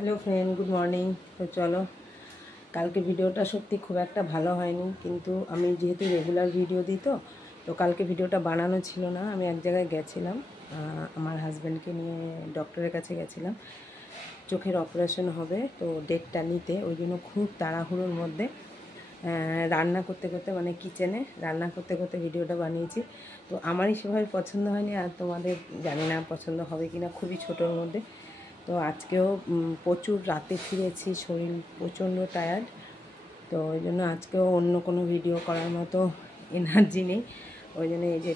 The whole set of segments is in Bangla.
Hello friend, good morning. তো চলো, কালকে ভিডিওটা সত্যি খুব একটা ভালো হয়নি, কিন্তু আমি যেহেতু রেগুলার ভিডিও দিই তো কালকে ভিডিওটা বানানো ছিল না। আমি এক জায়গায় গেছিলাম, আমার হাজব্যান্ডকে নিয়ে ডক্টরের কাছে গেছিলাম। চোখের অপারেশন হবে, তো ডেটটা নিতে, ওই জন্য খুব তাড়াহুড়োর মধ্যে রান্না করতে করতে, মানে কিচেনে রান্না করতে করতে ভিডিওটা বানিয়েছি। তো আমারই সেভাবে পছন্দ হয়নি, আর তোমাদের জানি না পছন্দ হবে কি না, খুবই ছোটোর মধ্যে। তো আজকেও প্রচুর রাতে ফিরেছি, শরীর প্রচণ্ড টায়ার্ড। তো ওই জন্য আজকেও অন্য কোনো ভিডিও করার মতো এনার্জি নেই। ওই জন্য এই যে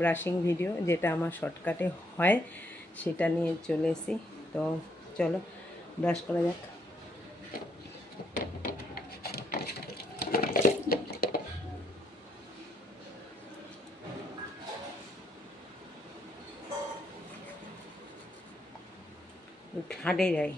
ব্রাশিং ভিডিও, যেটা আমার শর্টকাটে হয়, সেটা নিয়ে চলে এসেছি। তো চলো ব্রাশ করা যাক। ছাদে যাই।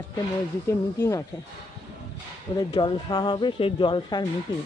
আজকে মসজিদে মিটিং আছে, ওদের জলসা হবে, সেই জলসার মিটিং।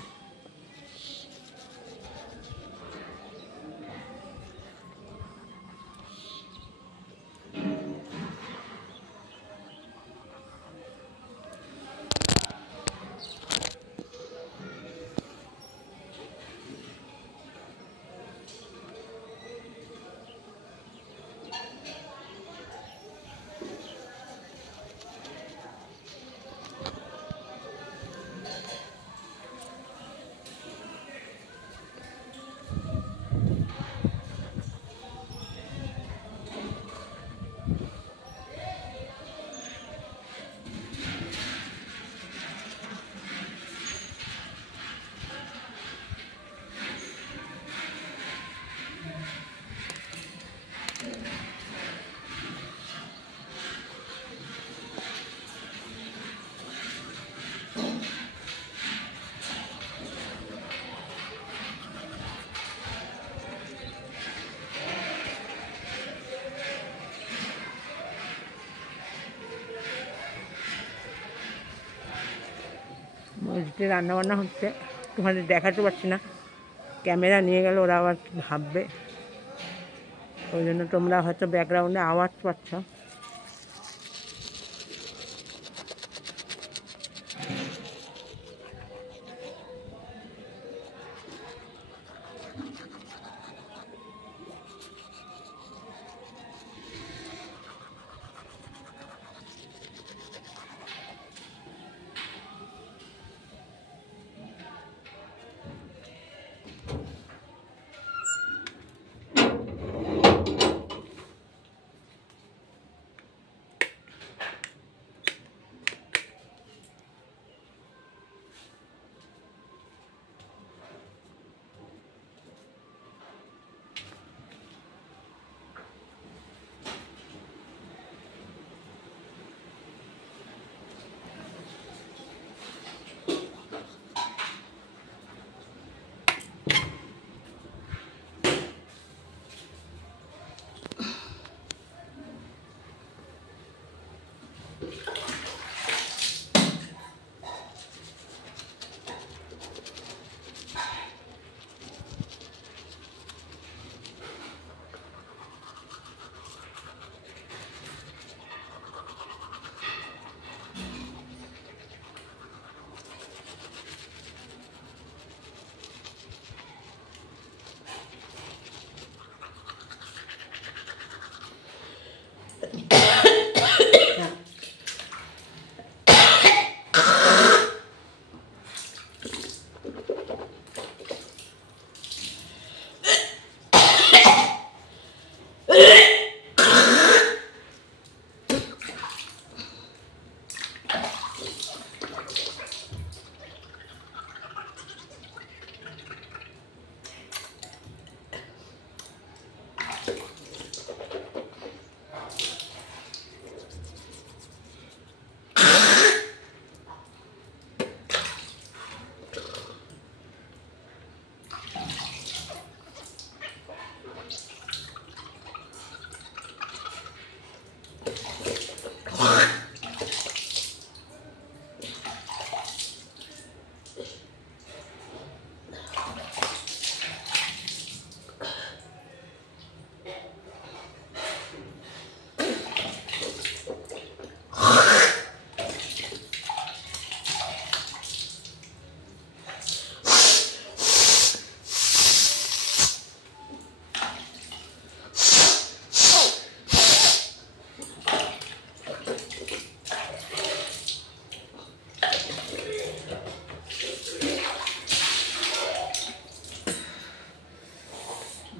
মসজিদে রান্নাবান্না হচ্ছে, তোমাদের দেখাতে পারছি না, ক্যামেরা নিয়ে গেলে ওরা আবার ভাববে, ওই জন্য তোমরা হয়তো ব্যাকগ্রাউন্ডে আওয়াজ পাচ্ছ।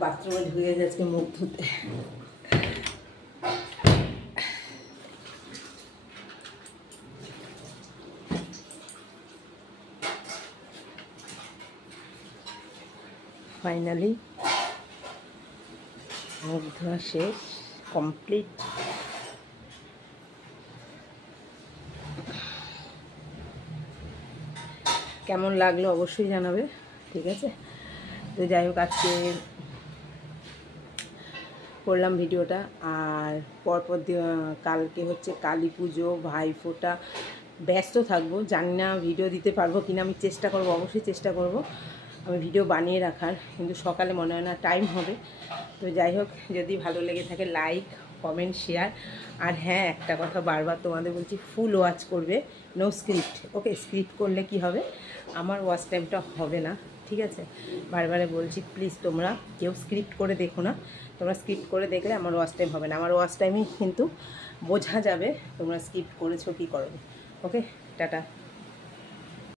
বাথরুমে ঢুকে গেছে আজকে মুখ ধুতে। ফাইনালি মুখ ধোয়া শেষ, কমপ্লিট। কেমন লাগলো অবশ্যই জানাবে, ঠিক আছে? তো যাই হোক, আজকে করলাম ভিডিওটা। আর পরপর কালকে হচ্ছে কালী পুজো, ভাইফোঁটা, ব্যস্ত থাকবো। জানি না ভিডিও দিতে পারবো কিনা, আমি চেষ্টা করব, অবশ্যই চেষ্টা করব আমি ভিডিও বানিয়ে রাখার, কিন্তু সকালে মনে হয় না টাইম হবে। তো যাই হোক, যদি ভালো লেগে থাকে লাইক, কমেন্ট, শেয়ার। আর হ্যাঁ, একটা কথা বারবার তোমাদের বলছি, ফুল ওয়াচ করবে, নো স্ক্রিপ্ট। ওকে, স্ক্রিপ্ট করলে কি হবে, আমার ওয়াচ টাইমটা হবে না, ঠিক আছে? বারবারে বলছি, প্লিজ তোমরা কেউ স্ক্রিপ্ট করে দেখো না। তোমরা স্ক্রিপ্ট করে দেখলে আমার ওয়াচ টাইম হবে না। আমার ওয়াচ টাইমই কিন্তু বোঝা যাবে তোমরা স্ক্রিপ্ট করেছো কি করো। ওকে, টাটা।